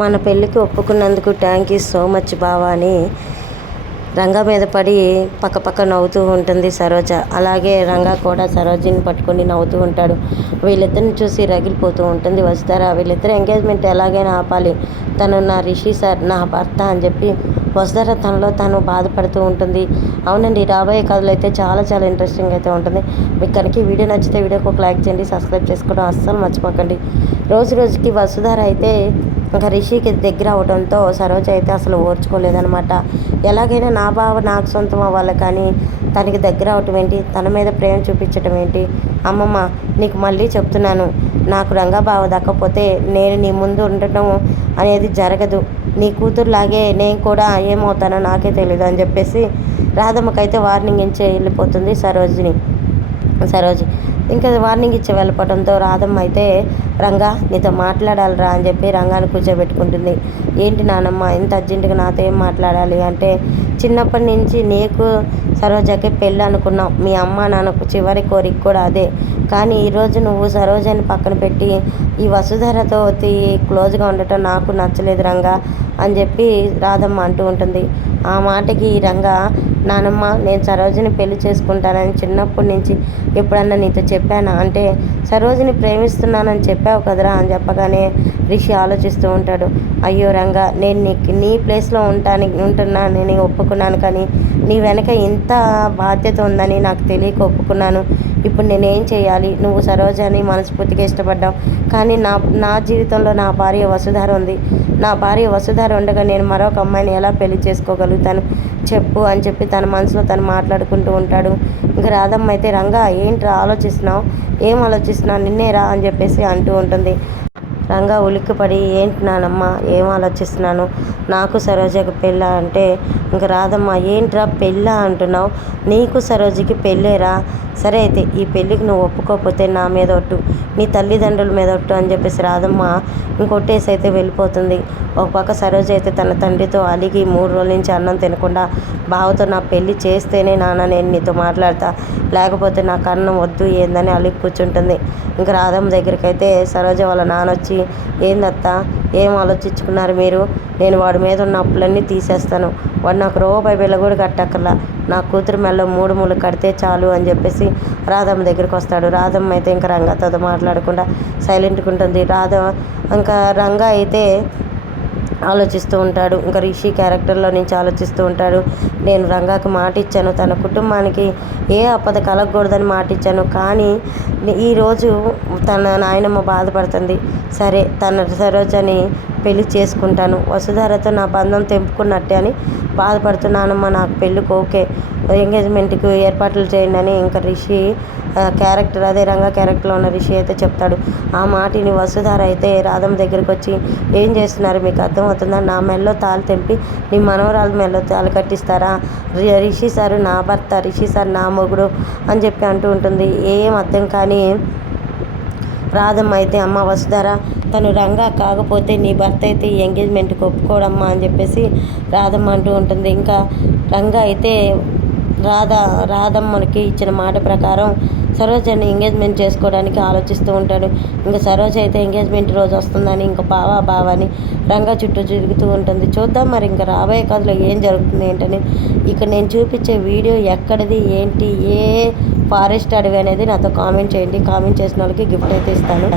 మన పెళ్ళికి ఒప్పుకున్నందుకు thank you so much బావా అని రంగా మీద పడి పక్క నవ్వుతూ ఉంటుంది సరోజ. అలాగే రంగా కూడా సరోజిని పట్టుకొని నవ్వుతూ ఉంటాడు. వీళ్ళిద్దరిని చూసి రగిలిపోతూ ఉంటుంది వసుధర. వీళ్ళిద్దరు ఎంగేజ్మెంట్ ఎలాగైనా ఆపాలి, తను నా రిషి సార్ నా భర్త అని చెప్పి వసుధర తనలో తను బాధపడుతూ ఉంటుంది. అవునండి, రాబోయే కథలు అయితే చాలా చాలా ఇంట్రెస్టింగ్ అయితే ఉంటుంది. మీకు కనుక ఈ వీడియో నచ్చితే వీడియోకి ఒక లైక్ చేయండి, సబ్స్క్రైబ్ చేసుకోవడం అస్సలు మర్చిపోకండి. రోజుకి వసుధర అయితే ఇంకా రిషికి దగ్గర అవడంతో సరోజ అయితే అసలు ఓర్చుకోలేదనమాట. ఎలాగైనా నా బావ నాకు సొంతం అవ్వాలి, కానీ తనకి దగ్గర అవటం ఏంటి, తన మీద ప్రేమ చూపించటం ఏంటి? అమ్మమ్మ, నీకు మళ్ళీ చెప్తున్నాను, నాకు రంగా బావ దక్కపోతే నేను నీ ముందు ఉండటం అనేది జరగదు. నీ కూతురులాగే నేను కూడా ఏమవుతానో నాకే తెలియదు అని చెప్పేసి రాధమ్మకైతే వార్నింగ్ ఇచ్చి వెళ్ళిపోతుంది సరోజి ఇంకా వార్నింగ్ ఇచ్చి వెళ్ళిపోవడంతో రాధమ్మ అయితే రంగా నీతో మాట్లాడాలిరా అని చెప్పి రంగాన్ని కూర్చోబెట్టుకుంటుంది. ఏంటి నానమ్మ ఇంత అర్జెంటుగా నాతో ఏం మాట్లాడాలి అంటే, చిన్నప్పటి నుంచి నీకు సరోజకి పెళ్ళి అనుకున్నావు, మీ అమ్మ నాన్నకు చివరి కోరిక కూడా అదే. కానీ ఈరోజు నువ్వు సరోజని పక్కన పెట్టి ఈ వసుధరతో క్లోజ్గా ఉండటం నాకు నచ్చలేదు రంగా అని చెప్పి రాధమ్మ అంటూ ఉంటుంది. ఆ మాటకి రంగా, నానమ్మ నేను సరోజిని పెళ్లి చేసుకుంటానని చిన్నప్పటి నుంచి ఎప్పుడన్నా నీతో చెప్పానా అంటే, సరోజిని ప్రేమిస్తున్నానని చెప్పావు కదరా అని చెప్పగానే రిషి ఆలోచిస్తూ ఉంటాడు. అయ్యో రంగా, నేను నీ ప్లేస్లో ఉంటున్నా నేను ఒప్పుకున్నాను, కానీ నీ వెనక ఇంత బాధ్యత ఉందని నాకు తెలియక ఒప్పుకున్నాను. ఇప్పుడు నేనేం చేయాలి? నువ్వు సరోజని మనస్ఫూర్తిగా ఇష్టపడ్డావు, కానీ నా జీవితంలో నా భార్య వసుధర ఉంది. నా భార్య వసుధర ఉండగా నేను మరొక అమ్మాయిని ఎలా పెళ్లి చేసుకోగలుగుతాను చెప్పు అని చెప్పి తన మనసులో తను మాట్లాడుకుంటూ ఉంటాడు. ఇంకా రాధమ్మ అయితే, రంగా ఏంట్రా ఆలోచిస్తున్నావు, ఏం ఆలోచిస్తున్నావు, నిన్నేరా అని చెప్పేసి అంటూ ఉంటుంది. రంగా ఉలిక్కిపడి, ఏంటి నానమ్మ ఏం ఆలోచిస్తున్నాను, నాకు సరోజకి పెళ్ళా అంటే, ఇంకా రాధమ్మ ఏంట్రా పెళ్ళా అంటున్నావు, నీకు సరోజకి పెళ్ళేరా, సరే అయితే ఈ పెళ్ళికి నువ్వు ఒప్పుకోకపోతే నా మీద ఒట్టు, నీ తల్లిదండ్రుల మీద ఒట్టు అని చెప్పేసి రాధమ్మ ఇంకొట్టేసి అయితే వెళ్ళిపోతుంది. ఒక పక్క సరోజ అయితే తన తండ్రితో అలిగి 3 రోజుల నుంచి అన్నం తినకుండా, బావతో నా పెళ్ళి చేస్తేనే నాన్న నేను నీతో మాట్లాడతా, లేకపోతే నాకు అన్నం వద్దు ఏందని అలిగి కూర్చుంటుంది. ఇంకా రాధమ్మ దగ్గరికి అయితే సరోజ వాళ్ళ నాన్న వచ్చి, ఏందత్తా ఏం ఆలోచించుకున్నారు మీరు, నేను వాడి మీద ఉన్న అప్పులన్నీ తీసేస్తాను, వాడు నాకు రూపాయి బిళ్ళ కూడా కట్టక్కర్లా, నా కూతురు మెల్లో 3 ముళ్ళు కడితే చాలు అని చెప్పేసి రాధమ్మ దగ్గరికి వస్తాడు. రాధమ్మ అయితే ఇంకా రంగాతో మాట్లాడకుండా సైలెంట్గా ఉంటుంది. ఇంకా రంగా అయితే ఆలోచిస్తూ ఉంటాడు. ఇంకా రిషి క్యారెక్టర్లో నుంచి ఆలోచిస్తూ ఉంటాడు. నేను రంగాకి మాట ఇచ్చాను, తన కుటుంబానికి ఏ ఆపద కలగకూడదని మాట ఇచ్చాను, కానీ ఈరోజు తన నాయనమ్మ బాధపడుతుంది. సరే తన సరోజని పెళ్లి చేసుకుంటాను, వసుధరతో నా బంధం తెంపుకున్నట్టే అని బాధపడుతున్నానమ్మా, నాకు పెళ్ళికి ఓకే, ఎంగేజ్మెంట్కి ఏర్పాట్లు చేయండి అని ఇంకా రిషి క్యారెక్టర్, అదే రంగా క్యారెక్టర్లో ఉన్న రిషి అయితే చెప్తాడు. ఆ మాటిని వసుధర అయితే రాధమ్మ దగ్గరికి వచ్చి, ఏం చేస్తున్నారు మీకు అర్థమవుతుందా, నా మెల్లో తాళి తెంపి నీ మనవరాల మెల్లో తాళి కట్టిస్తారా, రిషి సారు నా భర్త, రిషి సార్ నా మొగుడు అని చెప్పి అంటూ ఉంటుంది. ఏం అర్థం కానీ రాధమ్మ అయితే, అమ్మ వసుధర తను రంగా కాకపోతే నీ భర్త అయితే ఈ ఎంగేజ్మెంట్కి ఒప్పుకోవడమ్మా అని చెప్పేసి రాధమ్మ అంటూ ఉంటుంది. ఇంకా రంగా అయితే రాధమ్మకి ఇచ్చిన మాట ప్రకారం సరోజని ఎంగేజ్మెంట్ చేసుకోవడానికి ఆలోచిస్తూ ఉంటాడు. ఇంకా సరోజ అయితే ఎంగేజ్మెంట్ రోజు వస్తుందని ఇంకా బావని రంగా చుట్టూ తిరుగుతూ ఉంటుంది. చూద్దాం మరి ఇంకా రాబోయే కథలో ఏం జరుగుతుంది ఏంటని. ఇక నేను చూపించే వీడియో ఎక్కడిది ఏంటి, ఏ ఫారెస్ట్ అడవి అనేది నాతో కామెంట్ చేయండి. కామెంట్ చేసిన వాళ్ళకి గిఫ్ట్ అయితే ఇస్తాను.